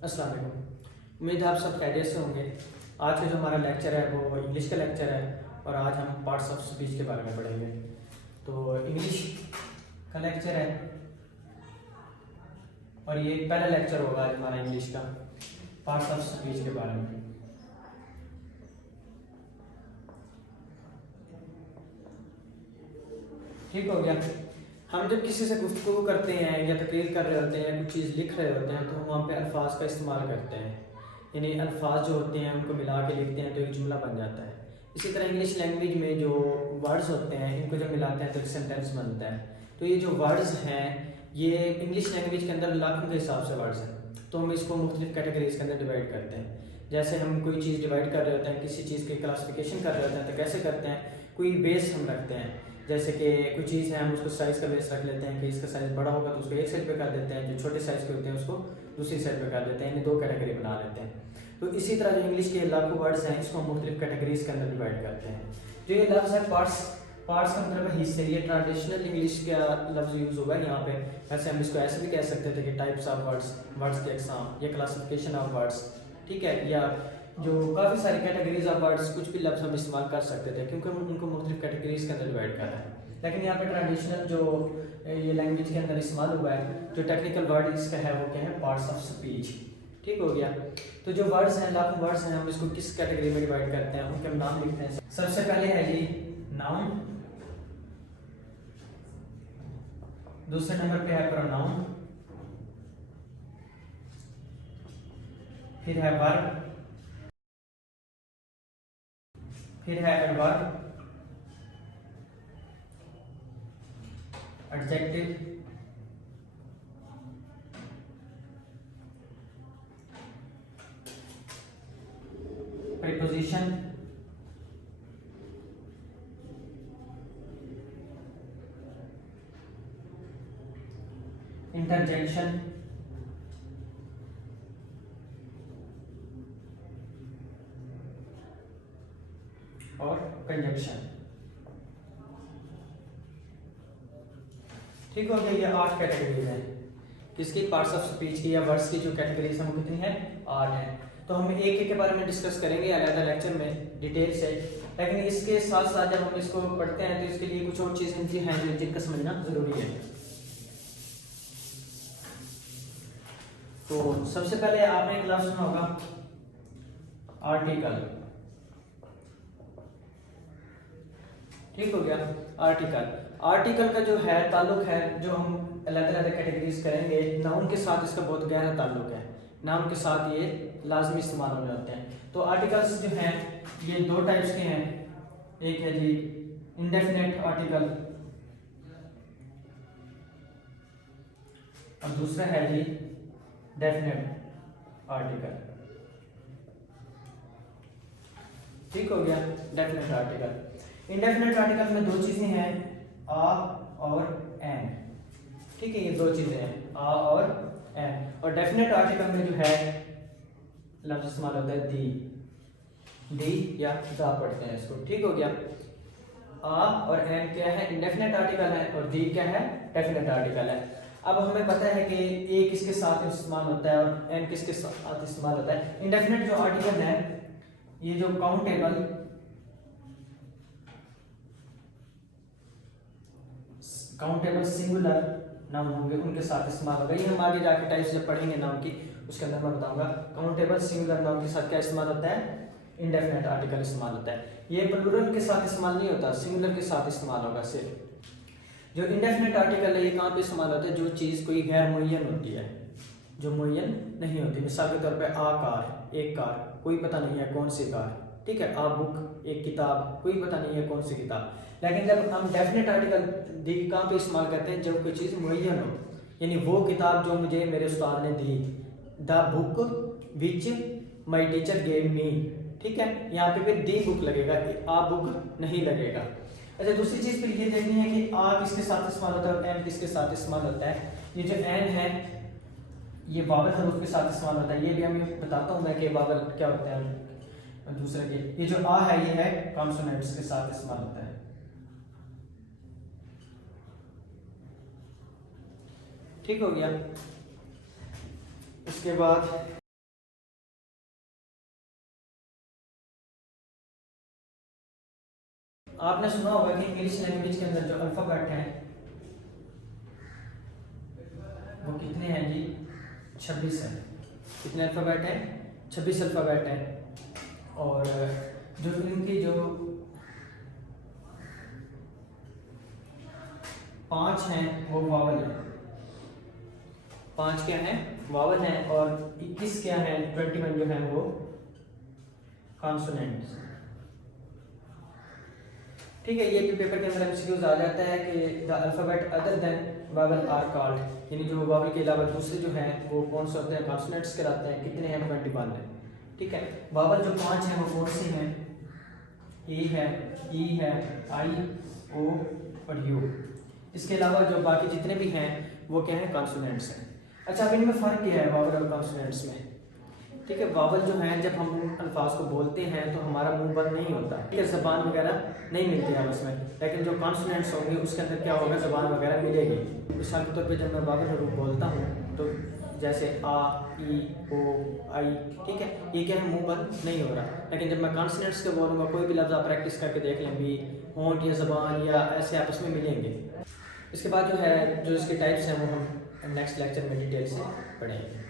अस्सलाम वालेकुम। उम्मीद है आप सब खैरियत से होंगे। आज का जो हमारा लेक्चर है वो इंग्लिश का लेक्चर है और आज हम पार्ट्स ऑफ स्पीच के बारे में पढ़ेंगे। तो इंग्लिश का लेक्चर है और ये पहला लेक्चर होगा आज हमारा इंग्लिश का पार्ट्स ऑफ स्पीच के बारे में। ठीक हो गया। हम जब किसी से गुफ्तगू करते हैं या तकरीर कर रहे होते हैं या कुछ चीज़ लिख रहे होते हैं तो हम वहाँ पे अल्फाज का इस्तेमाल करते हैं, यानी अल्फाज जो होते हैं उनको मिला के लिखते हैं तो एक जुमला बन जाता है। इसी तरह इंग्लिश लैंग्वेज में जो वर्ड्स होते हैं इनको जब मिलाते हैं तो एक सेंटेंस बनता है। तो ये जो वर्ड्स हैं ये इंग्लिश लैंग्वेज के अंदर लाखों के हिसाब से वर्ड्स हैं, तो हम इसको मुख्तलिफ कैटेगरीज के अंदर डिवाइड करते हैं। जैसे हम कोई चीज़ डिवाइड कर रहे होते हैं, किसी चीज़ की क्लासिफिकेशन कर रहे होते हैं तो कैसे करते हैं, कोई बेस हम रखते हैं। जैसे कि कोई चीज़ है हम उसको साइज़ का बेस रख लेते हैं कि इसका साइज़ बड़ा होगा तो उसको एक साइड पे कर देते हैं, जो छोटे साइज़ के होते हैं उसको दूसरी साइड पे कर देते हैं, यानी दो कैटेगरी बना लेते हैं। तो इसी तरह जो इंग्लिश के लाखों वर्ड्स हैं इसको हम मुख्तलिफ कैटेगरीज के अंदर डिवाइड करते हैं। जो ये लफ्ज़ है पार्ट्स, पार्ट्स का मतलब है हिस्से, ये ट्रेडिशनल इंग्लिश का लफ्ज़ यूज़ होगा यहाँ पे। वैसे हम इसको ऐसे भी कह सकते थे कि टाइप्स ऑफ वर्ड्स, वर्ड्स के एग्जाम या क्लासिफिकेशन ऑफ वर्ड्स, ठीक है, या जो काफ़ी सारी कैटेगरीज ऑफ वर्ड्स, कुछ भी लफ्ज़ हम इस्तेमाल कर सकते थे क्योंकि हम उनको मुख्तलिफ कैटेगरीज के अंदर डिवाइड कर रहे हैं। लेकिन यहाँ पे ट्रेडिशनल जो ये लैंग्वेज के अंदर इस्तेमाल हुआ है, जो टेक्निकल वर्ड इसका है वो क्या है, पार्ट्स ऑफ स्पीच। ठीक हो गया। तो जो वर्ड्स हैं, लाखों वर्ड्स हैं, हम इसको किस कैटेगरी में डिवाइड करते हैं, उनके हम नाम लिखते हैं। सबसे पहले है जी नाउन, दूसरे नंबर पे है प्रोनाउन, फिर है वर्ब, फिर है एडवर्ब, एडजेक्टिव, प्रीपोजिशन, इंटरजेक्शन, और कंजक्शन। ठीक हो गया। ये 8 कैटेगरीज हैं किसकी, पार्ट्स ऑफ स्पीच की या वर्ड्स की जो कैटेगरीज हैं वो कितनी है, 8 हैं। तो हम एक एक के बारे में डिस्कस करेंगे अलग लेक्चर में डिटेल से, लेकिन इसके साथ साथ जब हम इसको पढ़ते हैं तो इसके लिए कुछ और चीजें हैं जिनका समझना जरूरी है। तो सबसे पहले आपने एक लफ्ज़ सुना होगा आर्टिकल। ठीक हो गया। आर्टिकल, आर्टिकल का जो है ताल्लुक है, जो हम अलग अलग कैटेगरीज करेंगे, नाउन के साथ इसका बहुत गहरा ताल्लुक है, नाउन के साथ ये लाजमी इस्तेमाल होने होते हैं। तो आर्टिकल्स जो हैं ये 2 टाइप्स के हैं, एक है जी इंडेफिनेट आर्टिकल और दूसरा है जी डेफिनेट आर्टिकल। ठीक हो गया। डेफिनेट आर्टिकल, इंडेफिनेट आर्टिकल में 2 चीजें हैं, आ और एन। ठीक है, ये 2 चीजें हैं, आ और एन। और डेफिनेट आर्टिकल में जो है लफ्ज इस्तेमाल होता है दी या दा पढ़ते हैं इसको। ठीक हो गया। आ और एन क्या है, इंडेफिनेट आर्टिकल है, और दी क्या है, डेफिनेट आर्टिकल है। अब हमें पता है कि ए किसके साथ इस्तेमाल होता है और एन किसके साथ इस्तेमाल होता है। इंडेफिनेट जो आर्टिकल है ये जो काउंटेबल सिंगुलर नाम होंगे उनके साथ इस्तेमाल होगा। ये हम आगे जाके टाइप्स जब पढ़ेंगे नाम की उसके अंदर मैं बताऊंगा। काउंटेबल सिंगुलर नाउन के साथ क्या इस्तेमाल होता है, इंडेफिनेट आर्टिकल इस्तेमाल होता है। ये प्लूरल के साथ इस्तेमाल नहीं होता, सिंगुलर के साथ इस्तेमाल होगा सिर्फ। जो इंडेफिनेट आर्टिकल है ये कहाँ पे इस्तेमाल होता है, जो चीज़ कोई गैर मुय्यन होती है, जो मुय्यन नहीं होती। मिसाल के तौर पे आ कार, एक कार, कोई पता नहीं है कौन सी कार। ठीक है, आ बुक, एक किताब, कोई पता नहीं है कौन सी किताब। लेकिन जब हम डेफिनेट आर्टिकल दी कहाँ पे इस्तेमाल करते हैं, जब कोई चीज़ मुय्यन हो, यानी वो किताब जो मुझे मेरे उस्ताद ने दी, the book which my teacher gave me. ठीक है, यहाँ पे फिर दी बुक लगेगा, आ बुक नहीं लगेगा। अच्छा, दूसरी चीज़ फिर ये देखनी है कि आ किसके साथ इस्तेमाल होता है और एन किसके साथ इस्तेमाल होता है। ये जो एन है ये वावल हरूफ के साथ इस्तेमाल होता है, ये भी हमें बताता हूँ मैं कि वावल क्या होता है दूसरे के। ये जो आ है ये है कॉन्सोनेंट्स के साथ इस्तेमाल होता है। ठीक हो गया। इसके बाद आपने सुना होगा कि इंग्लिश लैंग्वेज के अंदर जो अल्फ़ाबेट हैं वो कितने हैं जी? 26 है। कितने अल्फ़ाबेट हैं? 26 अल्फ़ाबेट हैं। और जो इनकी जो 5 हैं वो वावल है। 5 क्या है? वावल है। और 21 क्या है? 21 जो है वो कॉन्सोनेंट्स। ठीक है, ये भी पेपर के अंदर एमसीक्यूज आ जाता है कि the alphabet other than vowel are called, यानी जो वावल के अलावा दूसरे जो हैं वो कौन से होते हैं? कॉन्सोनेंट्स कहलाते हैं। कितने हैं? 21 है। ठीक है, वावल जो 5 हैं वो कौन से हैं? ए है, ई है, आई, ओ और यू। इसके अलावा जो बाकी जितने भी हैं वो क्या है? कॉन्सोनेंट्स हैं। अच्छा, अब इनमें फ़र्क क्या है वावल और कॉन्सोनेंट्स में? ठीक है, वावल जो है जब हम अल्फाज को बोलते हैं तो हमारा मुंह बंद नहीं होता, ठीक है, ज़बान वगैरह नहीं मिलती है उसमें। लेकिन जो कॉन्सोनेंट्स होंगे उसके अंदर क्या होगा? ज़बान वगैरह मिलेगी। मिसाल के तौर पे जब मैं वावल हरूफ बोलता हूँ तो जैसे आ, ई, ओ, आई, ठीक है, ये क्या है? मुंह बंद नहीं हो रहा। लेकिन जब मैं कॉन्सोनेंट्स के बोलूँगा, कोई भी लफ्ज़ आप प्रैक्टिस करके देख लें, भी होंठ या ज़बान या ऐसे आपस में मिलेंगे। इसके बाद जो है जो इसके टाइप्स हैं वो हम नेक्स्ट लेक्चर में डिटेल से पढ़ेंगे।